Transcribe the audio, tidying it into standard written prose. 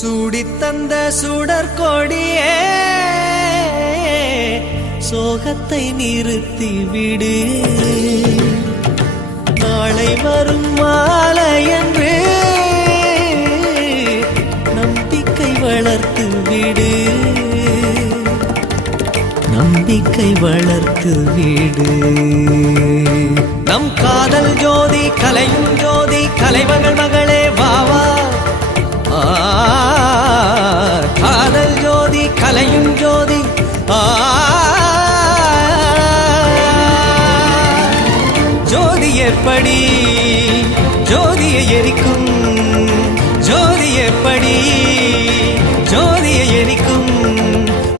சூடித்தந்த சுடற்கொடியே சோகத்தை நிறுத்தி விடு. நாளை வரும் மாலை என்று நம்பிக்கை வளர்த்து விடு. நம்பிக்கை வளர்த்து விடு. நம் காதல் ஜோதி கலையும் ஜோதி கலைமகள் மகளே வாவா. காதல் ஜோதி கலையும் ஜோதி ஜோதி எப்படி ஜோதியை எரிக்கும்